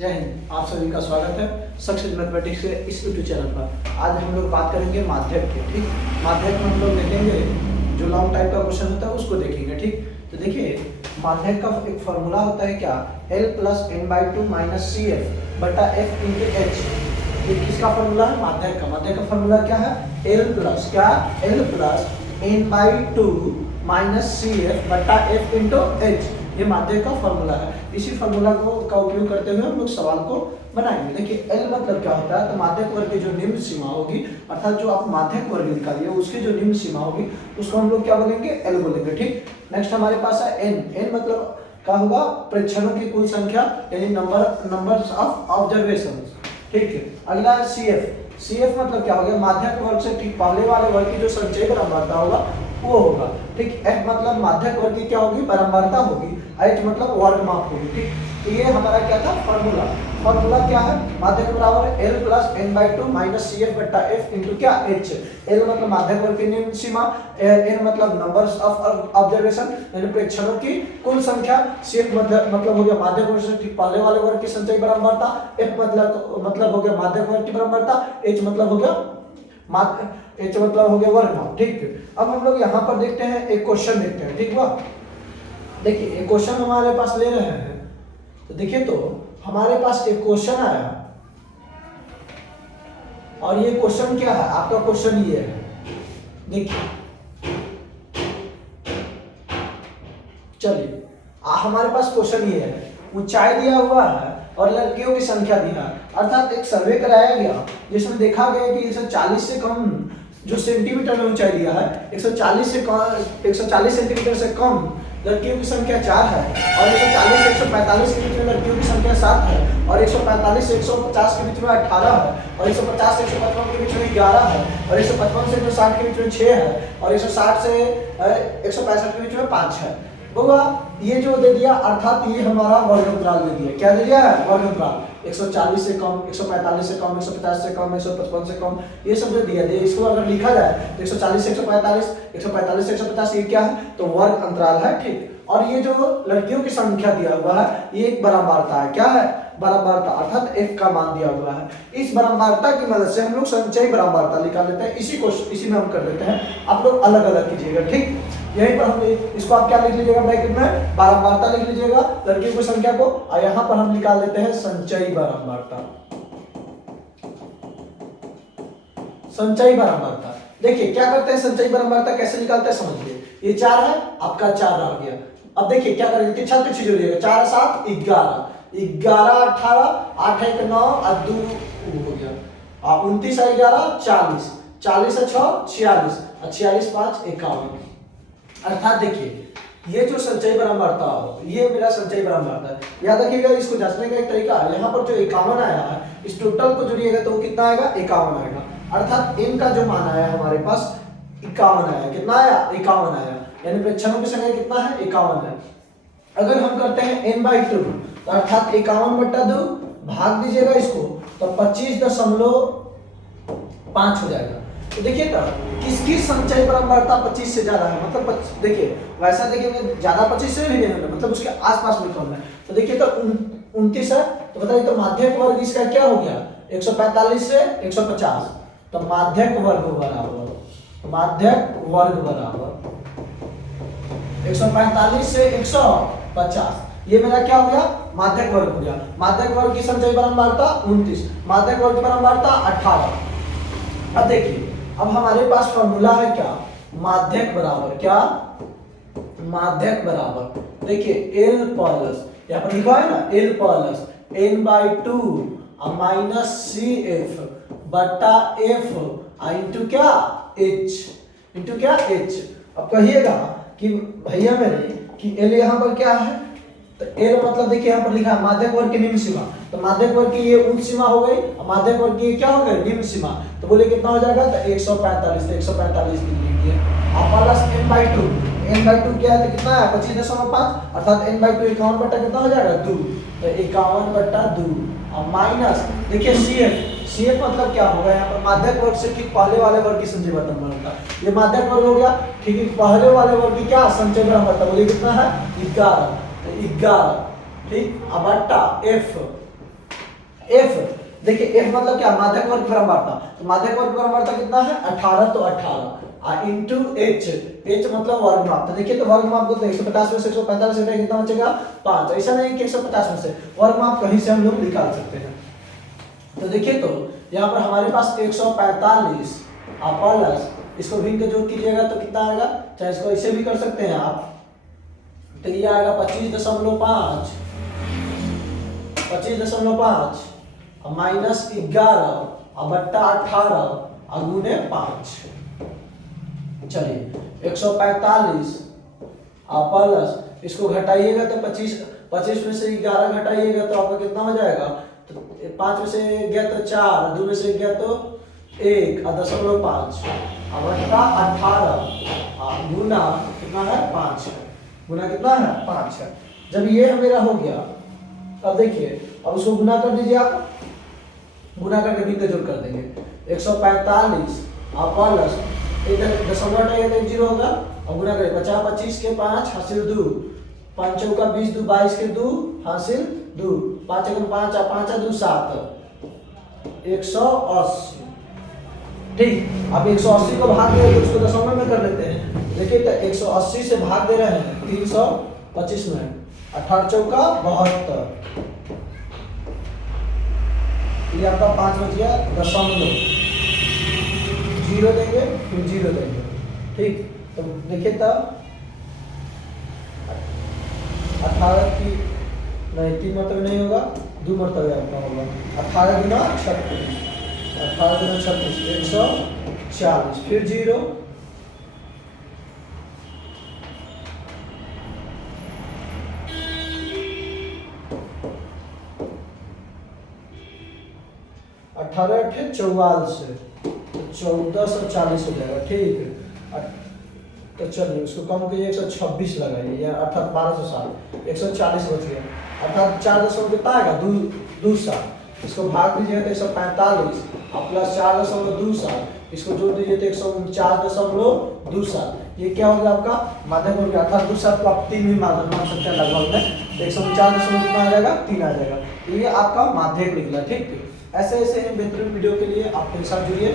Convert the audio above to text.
जय हिंद। आप सभी का स्वागत है सक्सेस मैथमेटिक्स के इस यूट्यूब चैनल पर। आज हम लोग बात करेंगे माध्यक की। ठीक, माध्यक में हम लोग देखेंगे जो लॉन्ग टाइप का क्वेश्चन होता है उसको देखेंगे। ठीक, तो देखिए माध्यक का एक फॉर्मूला होता है क्या, L plus n/2 minus C F बटा एफ इंटू एच। ये किसका फॉर्मूला है? माध्यक का। माध्यक का फॉर्मूला क्या है? L प्लस क्या, L plus n/2 minus C F बटा एफ इंटू एच। ये माध्यक का फॉर्मूला है। इसी फॉर्मूला को का उपयोग करते हुए हम लोग सवाल को बनाएंगे। देखिए L मतलब क्या होता है, तो माध्यक वर्ग की जो निम्न सीमा होगी, अर्थात जो आप माध्यक वर्ग निकालिए उसकी जो निम्न सीमा होगी उसको हम लोग क्या बोलेंगे? L बोलेंगे। ठीक, नेक्स्ट हमारे पास है N। N मतलब क्या होगा? प्रेक्षणों की कुल संख्या यानी नंबर्स ऑफ ऑब्जर्वेशंस। ठीक है, अगला है CF। CF मतलब क्या हो गया? माध्यक वर्ग से ठीक पहले वाले वर्ग की जो संचयी बारंबारता होगा वो होगा। ठीक, F मतलब माध्यक वर्ग की क्या होगी? बारंबारता होगी। H मतलब वर्ग माप होगी। ठीक, तो ये हमारा क्या था? फॉर्मूला। फॉर्मूला क्या है? माध्यक बराबर है L plus n/2 minus C F बट्टा एफ इंटू क्या, H। L मतलब माध्यक वर्ग की निम्न सीमा, N मतलब नंबर्स ऑफ ऑब्जर्वेशन यानी प्रेक्षणों की कुल संख्या, CF मतलब हो गया माध्यक वर्ग से ठीक पहले वाले वर्ग की संचयी बारंबारता, F मतलब हो गया माध्यक वर्ग की बारंबारता, H मतलब हो गया H मतलब हो गया वर्ग माप। ठीक, अब हम लोग यहाँ पर देखते हैं एक क्वेश्चन देखते हैं। ठीक हुआ, देखिए एक क्वेश्चन हमारे पास ले रहे हैं, तो देखिए तो हमारे पास एक क्वेश्चन आया और ये क्वेश्चन क्या है? आपका क्वेश्चन ये है, देखिए चलिए हमारे पास क्वेश्चन ये है, ऊंचाई दिया हुआ है और लड़कियों की संख्या दिया है। अर्थात एक सर्वे कराया गया जिसमें देखा गया कि 140 से कम जो सेंटीमीटर में ऊंचाई दिया है, 140 सेंटीमीटर से कम लड़कियों की संख्या 4 है और 140 से 145 के बीच में लड़कियों की संख्या 7 है और 145 से 150 के बीच में 18 है और 150 से 155 के बीच में 11 है और 155 से 160 के बीच में 6 है और 160 से 165 के बीच में 5 है। होगा ये जो दे दिया, अर्थात ये हमारा वर्ग अंतराल दे दिया। क्या दे दिया है? वर्ग अंतराल। 140 से कम, 145 से कम, 150 से कम, 155 से कम, ये सब जो दिया है इसको अगर लिखा जाए तो 140 से 145, 145 से 150 ये क्या है? तो वर्ग अंतराल है। ठीक, और ये जो लड़कियों की संख्या दिया हुआ है ये एक बारंबारता है। क्या है? बारंबारता, अर्थात f का मान दिया हुआ है। इस बारंबारता की मदद से हम लोग संचयी बारंबारता निकाल लेते हैं। इसी में हम कर देते हैं, आप लोग अलग अलग कीजिएगा। ठीक, यहीं पर हम इसको आप क्या लिख लीजिएगा? ब्रैकेट में बारंबारता लिख लीजिएगा लड़कियों की संख्या को, और यहाँ पर हम निकाल लेते हैं संचयी बारंबारता। संचयी बारंबारता देखिए क्या करते हैं, संचयी बारंबारता कैसे निकालते हैं समझिए। ये 4 है, आपका 4 आ गया। अब देखिए क्या करेंगे, तिरछा तिरछी जोड़िएगा, 4 7 11, 11 18, 8 1 9 और 2 हो गया, 29 11 40, 40 6 46 और 46 5 51। अर्थात देखिए ये जो संचयी बारंबारता हो, ये मेरा संचयी बारंबारता है। याद रखिएगा, इसको जांचने का एक तरीका है, यहाँ पर जो 51 आया है इस टोटल को जोड़िएगा तो वो कितना आएगा? 51 आएगा। अर्थात n का जो मान आया हमारे पास 51 आया। कितना आया? 51 आया, यानी प्रेक्षणों की संख्या कितना है? 51 है। अगर हम करते हैं n/2 तो अर्थात 51/2 भाग दीजिएगा इसको तो 25.5 हो जाएगा। तो देखिए ना किसकी संचयी बारंबारता 25 से ज्यादा है, मतलब देखिए वैसा देखेंगे ज्यादा 25 से भी नहीं होगा, मतलब उसके आसपास में कम है। तो देखिए तो 29 है, तो बताइए तो माध्यक वर्ग इसका क्या हो गया? 145 से 150, तो माध्यक वर्ग बराबर 145 से 150, ये मेरा क्या हो गया? माध्यक वर्ग हो गया। माध्यक वर्ग की संचयी बारंबारता 29, माध्यक वर्ग की बारंबारता 18। अब देखिए अब हमारे पास फॉर्मूला है क्या? माध्यक बराबर क्या? माध्यक बराबर देखिए L प्लस, यहाँ पर लिखा है ना L plus n/2 minus C F बटा एफ इंटू क्या? H। अब कहिएगा कि भैया मेरे कि L यहाँ पर क्या है? तो L मतलब देखिए यहाँ पर लिखा है माध्यक वर्ग की निम्न सीमा, तो माध्यक वर्ग की ये उच्च सीमा हो गई और माध्यक वर्ग की ये क्या हो गई? निम्न सीमा। तो बोले कितना हो जाएगा? तो 145, तो 145 लिख लीजिए। अब प्लस n/2 क्या है? तो कितना है? 25.5, अर्थात n/2 51 बटा कितना हो जाएगा? 2, तो 51/2 और माइनस देखिए CF मतलब क्या होगा? यहाँ पर माध्यक वर्ग से ठीक पहले वाले वर्ग की संचयी बारंबारता, ये माध्यक वर्ग हो गया। ठीक है, पहले वाले वर्ग की क्या संचयी बारंबारता बोलिए कितना है? 11, 11। ठीक, अब बट्टा एफ एफ, देखिए एफ मतलब क्या, माध्यक वर्ग क्रमवारता। तो माध्यक वर्ग क्रमवारता कितना है 18, तो 18 इनटू एच, एच मतलब वर्ग माप। तो देखिए तो वर्ग माप को 150 में से 145 घटाए कितना बचेगा 5। ऐसा नहीं कि 150 में से, वर्ग माप कहीं से हम लोग निकाल सकते हैं। तो देखिए तो यहाँ पर हमारे पास 145 प्लस इसको भिन्न के जोड़ कीजिएगा तो कितना आएगा, चाहे इसको ऐसे भी कर सकते हैं आप, तो ये आएगा 25.5 और माइनस 11 और बट्टा 18 और गुने 5। चलिए 145 प्लस इसको घटाइएगा तो 25 में से 11 घटाइएगा तो आपका कितना हो जाएगा, तो 5 में से गया तो 4, 2 में से गया तो 1 और 0.5 और बट्टा 18 गुना कितना है 5, गुना कितना है 5 है। जब ये मेरा हो गया, अब देखिए अब उसको गुना कर दीजिए आप, गुना करके भिन्न जोड़ कर देंगे 145 प्लस इधर दशमलव हटाइए तो 0 होगा और गुना करें 50 25 के 5 हासिल 2, 5 चौका 20 2 22 के 2 हासिल 2, 5 एकम 5 और 5 2 7 180। ठीक, अब 180 को भाग दे तो उसको दशमलव में कर लेते हैं। देखिए तो 180 से भाग दे रहे हैं 325 में, 18 चौका 72, ये आपका 5 बच गया दशमलव, 0 देंगे फिर 0 देंगे। ठीक, तो देखिए तब 18 की नहीं 3 मरतबे नहीं होगा, 2 मरतबे आपका होगा 18 गुना 36, 18 गुना 36 140 फिर 0 18 अठे 44 1440 हो जाएगा। ठीक, तो चलिए उसको कम कीजिए 126 लगाइए या अर्थात 1260 140 बच गया, अर्थात 4 कितना आएगा 2 इसको भाग दीजिएगा तो 145 और प्लस 4.27 इसको जोड़ दीजिए तो 149.27। ये क्या हो गया आपका माध्यक हो गया, अर्थात 2 को आप 3 भी मान सकते हैं लगभग में, 149 कितना आ जाएगा 3 आ जाएगा। तो ये आपका माध्यक निकला। ठीक, ऐसे ऐसे बेहतरीन वीडियो के लिए आप मेरे साथ जुड़िए।